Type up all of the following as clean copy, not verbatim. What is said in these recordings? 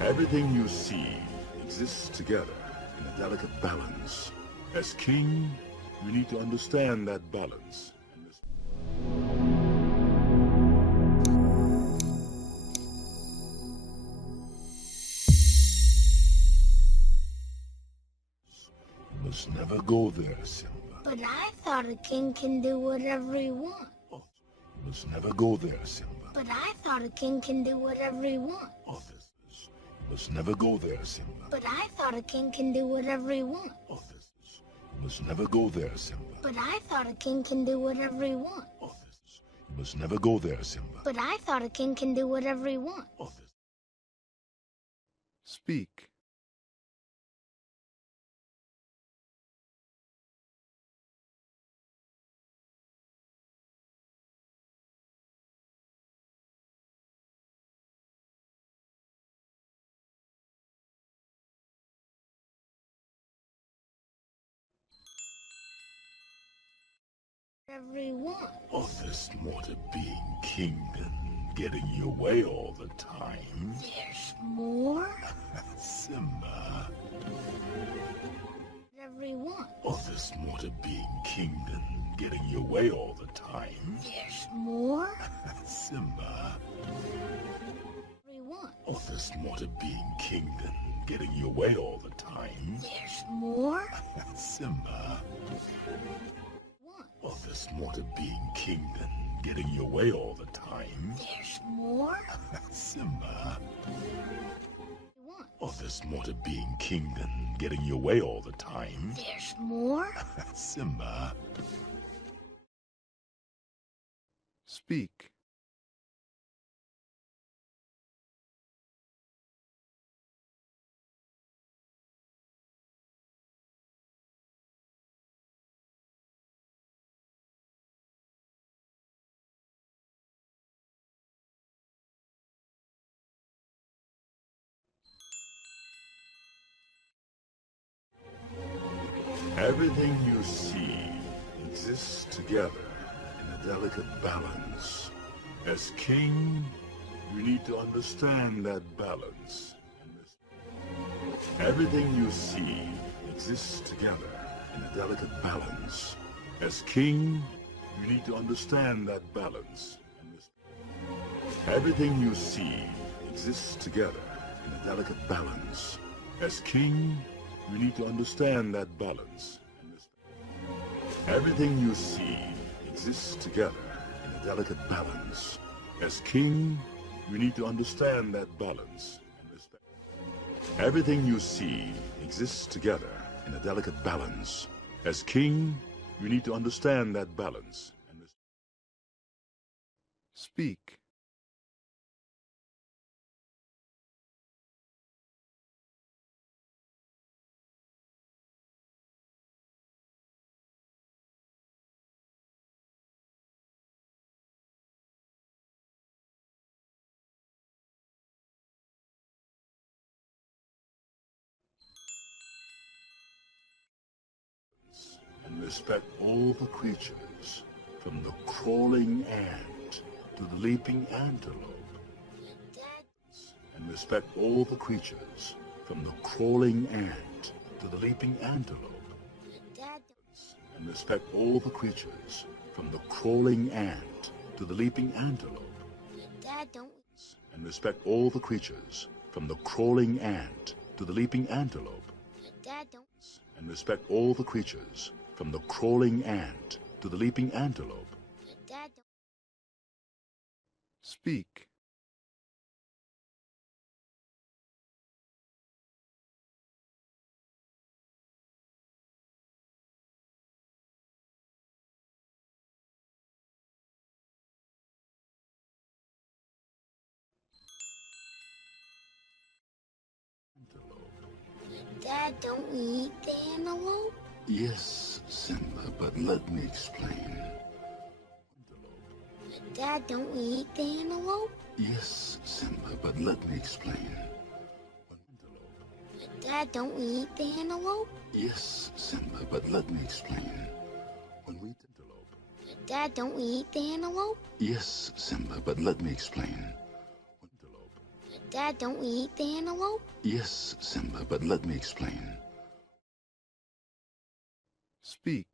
Everything you see exists together in a delicate balance. As king, you need to understand that balance. You must never go there, Simba. But I thought a king can do whatever he wants. You must never go there, Simba. But I thought a king can do whatever he wants. You must never go there, Simba. But I thought a king can do whatever he wants. You must never go there, Simba. But I thought a king can do whatever he wants. You must never go there, Simba. But I thought a king can do whatever he wants. Speak. Whatever he wants. There's more to being king than getting your way all the time. There's more? Simba. Whatever he wants. There's more to being king than getting your way all the time. There's more? Simba. Whatever he wants. There's more to being king than getting your way all the time. There's more? Simba. There's more to being king than getting your way all the time. There's more? Simba. What? There's more to being king than getting your way all the time. There's more? Simba. Speak. Everything you see exists together in a delicate balance. As king, you need to understand that balance. Everything you see exists together in a delicate balance. As king, you need to understand that balance. Everything you see exists together in a delicate balance. As king, you need to understand that balance. Everything you see exists together in a delicate balance. As king, you need to understand that balance. Everything you see exists together in a delicate balance. As king, you need to understand that balance. Speak. And respect all the creatures, from the crawling ant to the leaping antelope. And respect all the creatures, from the crawling ant to the leaping antelope. And respect all the creatures, from the crawling ant to the leaping antelope. Dad, don't. And respect all the creatures, from the crawling ant to the leaping antelope. Dad, don't. And respect all the creatures, from the crawling ant to the leaping antelope. Dad, don't. Speak. Dad, don't we eat the antelope? Yes, Simba, but let me explain. Dad, don't we eat the antelope? Yes, Simba, but let me explain. Dad, don't we eat the antelope? Yes, Simba, but let me explain. When we antelope. Dad, don't we eat the antelope? Yes, Simba, but let me explain. Dad, don't we eat the antelope? Yes, Simba, but let me explain. Speak.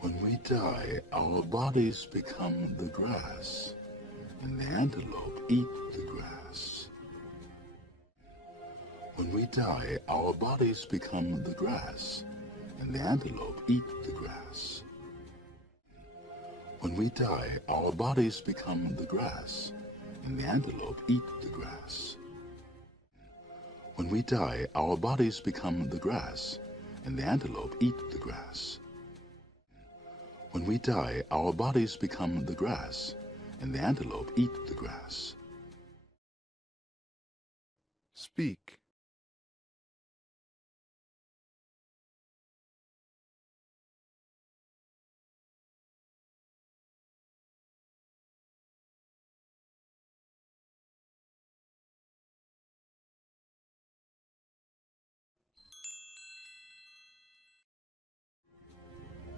When we die, our bodies become the grass, and the antelope eat the grass. When we die, our bodies become the grass, and the antelope eat the grass. When we die, our bodies become the grass, and the antelope eat the grass. When we die, our bodies become the grass, and the antelope eat the grass. When we die, our bodies become the grass, and the antelope eat the grass. Speak.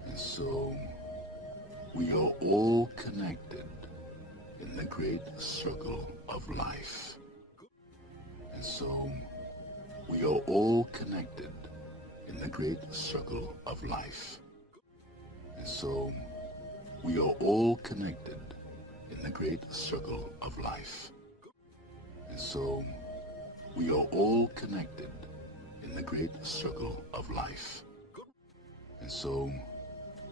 And so, we are all connected in the great circle of life. And so, we are all connected in the great circle of life. And so, we are all connected in the great circle of life. And so, we are all connected in the great circle of life. And so,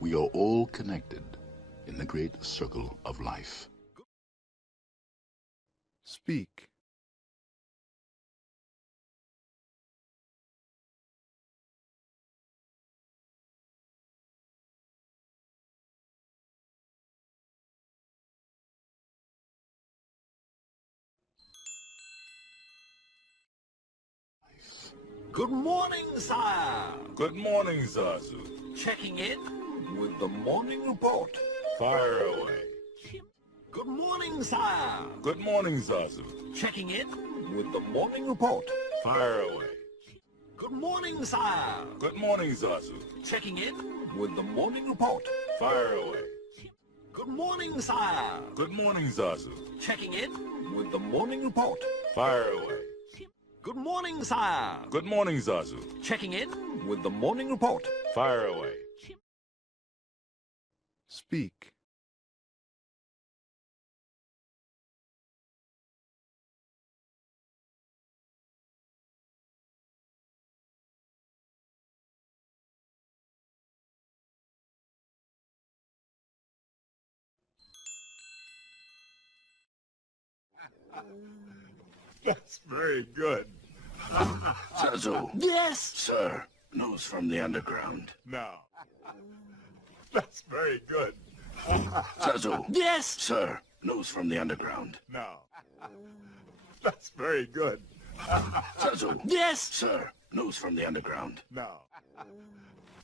we are all connected in the great circle of life. Speak. Good morning, sire. Good morning, Zazu. Checking in with the morning report. Fire away. Good morning, sire. Good morning, Zazu. Checking in with the morning report. Fire away. Good morning, sire. Good morning, Zazu. Checking in with the morning report. Fire away. Good morning, sire. Good morning, Zazu. Checking in with the morning report. Fire away. Good morning, sire. Good morning, Zazu. Checking in with the morning report. Fire away. Speak. That's very good. Zazu, Yes. sir, news from the underground. Now. That's very good. Zazu, Yes. sir, news from the underground. Now. That's very good. Zazu, Yes. sir, news from the underground. Now.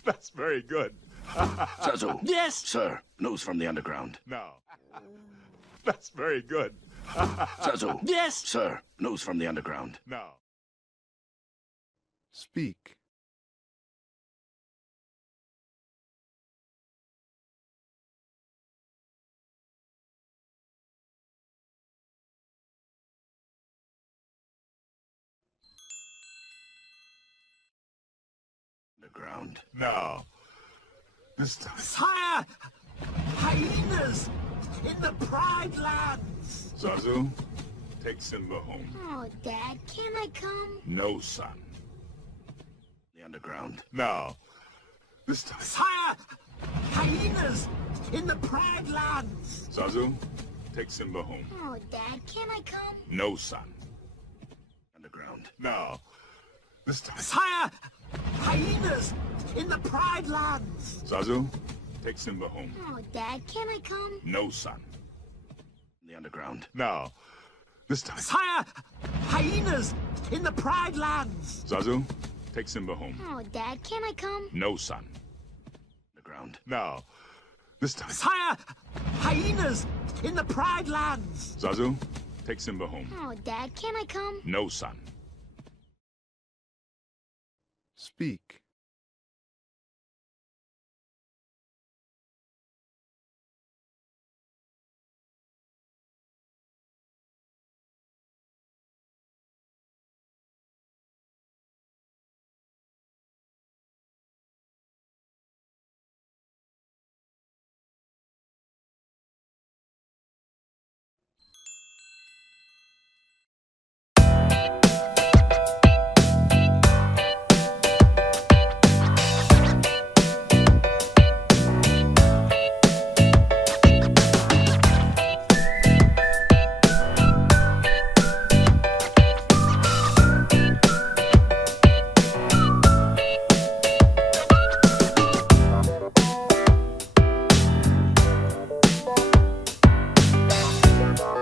That's very good. Zazu, Yes. sir, news from the underground. Now. That's very good. Zazu, Yes. sir, news from the underground. Now. Speak. Underground. Now. This time. Sire, hyenas in the Pride Lands. Zazu, take Simba home. Oh, Dad, can I come? No, son. The underground. Now. This time. Sire, hyenas in the Pride Lands. Zazu, take Simba home. Oh, Dad, can I come? No, son. Underground. Now. This time. Sire, hyenas in the Pride Lands. Zazu, take Simba home. Oh, Dad, can I come? No, son. The underground. Now. This time. Sire, hyenas in the Pride Lands. Zazu, take Simba home. Oh, Dad, can I come? No, son. Underground. Now. This time. Sire, hyenas in the Pride Lands. Zazu, take Simba home. Oh, Dad, can't I come? No, son. Speak.